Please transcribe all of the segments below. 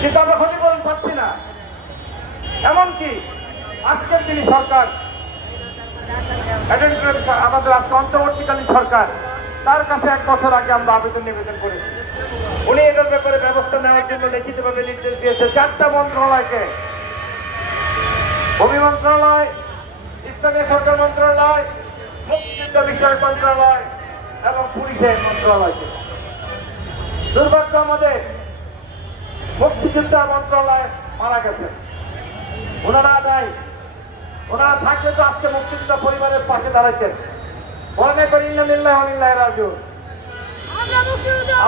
কিন্তু আমরা ক্ষতিপূরণ পাচ্ছি না। এমনকি আজকের যিনি সরকার আমাদের আজকে অন্তর্বর্তীকালীন সরকার, তার কাছে 1 বছর আগে আমরা আবেদন নিবেদন করেছি। উনি এটার ব্যাপারে ব্যবস্থা নেওয়ার জন্য লিখিতভাবে নির্দেশ দিয়েছে 4টা মন্ত্রণালয়কে, ভূমি মন্ত্রণালয়, স্থানীয় সরকার মন্ত্রণালয়, মুক্তিযুদ্ধ বিষয়ক মন্ত্রণালয় এবং পুলিশের মন্ত্রণালয়কে। দুর্ভাগ্য আমাদের মুক্তিযুদ্ধ মন্ত্রণালয় মারা গেছে, ওনারা নাই। ওনারা থাকলে তো আজকে মুক্তিযুদ্ধ পরিবারের পাশে দাঁড়াইছেন। মনে করি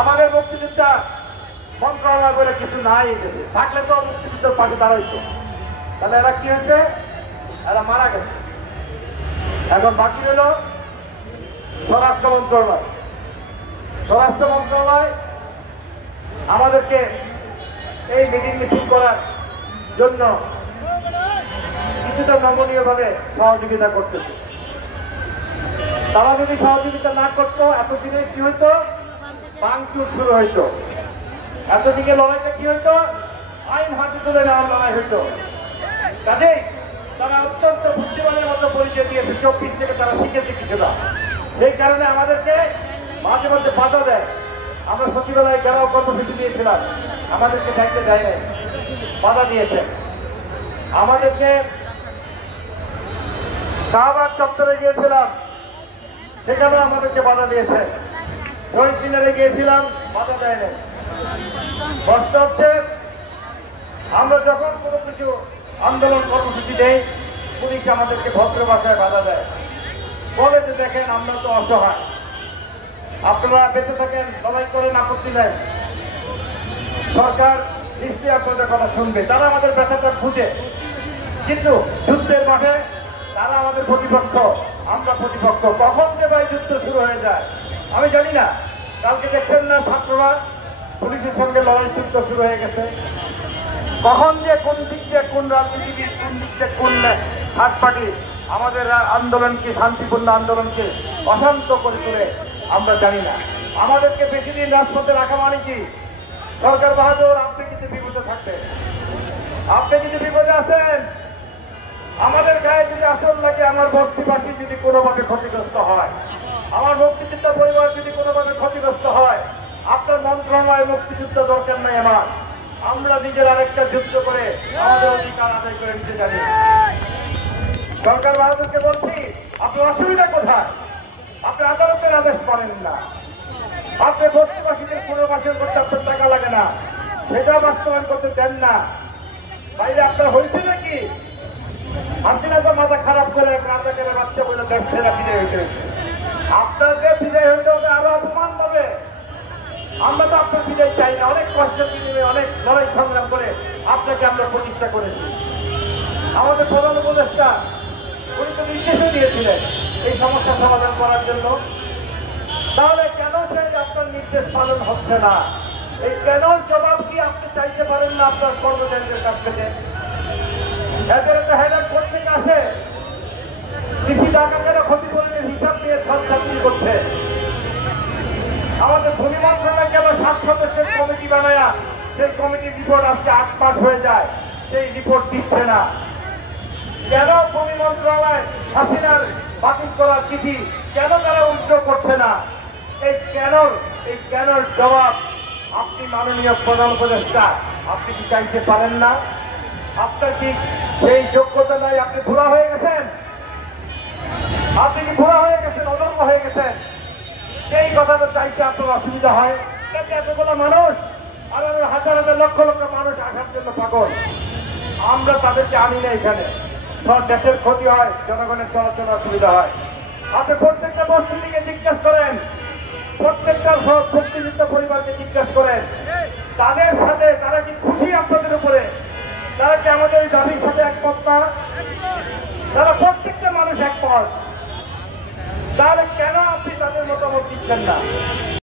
আমাদের মুক্তিযোদ্ধা মন্ত্রণালয় বলে কিছু নাই, থাকলে তো মুক্তিযুদ্ধের পাশে দাঁড়াইত। তাহলে এরা কি হয়েছে? এরা মারা গেছে। এখন বাকি হল স্বরাষ্ট্র মন্ত্রণালয়। স্বরাষ্ট্র মন্ত্রণালয় আমাদেরকে এই মিটিং মিছিল করার জন্য কিছুটা নমনীয় ভাবে সহযোগিতা করতেছে। তারা যদি সহযোগিতা না করতো, এতদিনে কি হইতো? ভাঙচুর শুরু হইতো। এতদিকে লড়াইটা কি হইতো? আইন হাতে তুলে নেওয়ার লড়াই হইতো। কাজেই তারা অত্যন্ত বুদ্ধিমানের মতো পরিচয় দিয়েছে। 24 থেকে তারা শিখেছে কিছুটা। সেই কারণে আমাদেরকে মাঝে মাঝে বাধা দেয়। আমরা সচিবালয়ে ঘেরাও কর্মসূচি দিয়েছিলাম, আমাদেরকে দায়িত্ব দেয় নাই, বাধা দিয়েছে। আমাদেরকে শাহবাগ চত্বরে গিয়েছিলাম, সেখানেও আমাদেরকে বাধা দিয়েছে। শহীদ মিনারে গিয়েছিলাম, বাধা দেয় নাই। কষ্ট হচ্ছে, আমরা যখন কোনো কিছু আন্দোলন কর্মসূচি দেই, পুলিশ আমাদেরকে ভদ্র ভাষায় বাধা দেয়, বলে যে দেখেন আমরা তো অসহায়, আপনারা বেঁচে থাকেন, লড়াই করেন, আপত্তি নেই, সরকার নিশ্চয়ই আপনাদের কথা শুনবে। তারা আমাদের ব্যথাটা খুঁজে, কিন্তু যুদ্ধের মাঠে তারা আমাদের প্রতিপক্ষ, আমরা প্রতিপক্ষ। কখন যে ভাই যুদ্ধ শুরু হয়ে যায় আমি জানি না। কালকে দেখছেন না ছাত্ররা পুলিশের সঙ্গে লড়াই যুদ্ধ শুরু হয়ে গেছে। কখন যে কোন দিক দিয়ে কোন রাজনীতিবিদ, কোন দিক দিয়ে কোন হাত পার্টি আমাদের আন্দোলনকে, শান্তিপূর্ণ আন্দোলনকে অশান্ত করে তোলে আমরা জানি না। আমাদেরকে বেশি দিন রাজপথে রাখা মানে কি? সরকার বাহাদুর, আপনি কিন্তু বিপদে থাকবেন, আপনি যদি বিপদে আছেন, আমাদের গায়ে যদি আসল লাগে, আমার বস্তিবাসী যদি কোনোভাবে ক্ষতিগ্রস্ত হয়, আমার মুক্তিযুদ্ধ পরিবার যদি কোনোভাবে ক্ষতিগ্রস্ত হয়, আপনার মন্ত্রণালয় মুক্তিযুদ্ধ দরকার নাই আমার। আমরা নিজের আরেকটা যুদ্ধ করে আমাদের অধিকার আদায় করে নিতে জানি। সরকার বাহাদুরকে বলছি, আপনার অসুবিধা কোথায়? আপনি আদালতের আদেশ পারেন না, আপনি বস্তিবাসীদের পুনর্বাসন করতে আপনার টাকা লাগে না, সেটা বাস্তবায়ন করতে দেন না। বাইরে আপনার হয়েছে নাকি? হাসিনা তো মাথা খারাপ করে রাজাকারের বাচ্চা বলে দেশ ছেড়ে বিদায় হইতে হয়েছে। আপনাকে বিদায় হইতে হবে, আরো অপমান হবে। আমরা তো আপনার বিদায় চাই না। অনেক কষ্ট বিনিময়ে, অনেক লড়াই সংগ্রাম করে আপনাকে আমরা প্রতিষ্ঠা করেছি। আমাদের প্রধান উপদেষ্টা উনি তো নির্দেশও দিয়েছিলেন এই সমস্যা সমাধান করার জন্য। তাহলে কেন সেই আপনার নির্দেশ পালন হচ্ছে না? এই কেন জবাব কি আপনি চাইতে পারেন না আপনার কর্মচারীদের কাছ থেকে? এদের একটা হেডার পত্রিকা আছে, কৃষি ডাকাতেরা ক্ষতিপূরণের হিসাব নিয়ে ছাত্রী করছে। আমাদের ভূমি মন্ত্রণালয় কেন 7 সদস্যের কমিটি বানায়া সেই কমিটির রিপোর্ট আজকে 8 পাস হয়ে যায়, সেই রিপোর্ট দিচ্ছে না কেন? ভূমি মন্ত্রণালয় হাসিনার বাতিল করার চিঠি কেন তারা উদ্র করছে না? এই কেনর জবাব আপনি মাননীয় প্রধান উপদেষ্টা আপনি কি চাইতে পারেন না? আপনার কি সেই যোগ্যতা নাই? আপনি ভুলা হয়ে গেছেন, আপনি কি ভুলা হয়ে গেছেন, অদম্য হয়ে গেছেন। সেই কথাটা চাইতে আপনার অসুবিধা হয়। এতগুলো মানুষ, আর হাজার হাজার লক্ষ লক্ষ মানুষ আসার জন্য পাগল। আমরা তাদেরকে আনি না এখানে। সব দেশের ক্ষতি হয়, জনগণের চলাচল অসুবিধা হয়। আপনি প্রত্যেকটা বস্তুটিকে জিজ্ঞাসা করেন, প্রত্যেকটা মুক্তিযুদ্ধ পরিবারকে জিজ্ঞাসা করেন, তাদের সাথে তারা কি খুশি আপনাদের উপরে? তারা কি আমাদের এই দাবির সাথে একমত না? তারা প্রত্যেকটা মানুষ একমত। তাহলে কেন আপনি তাদের মতামত দিচ্ছেন না?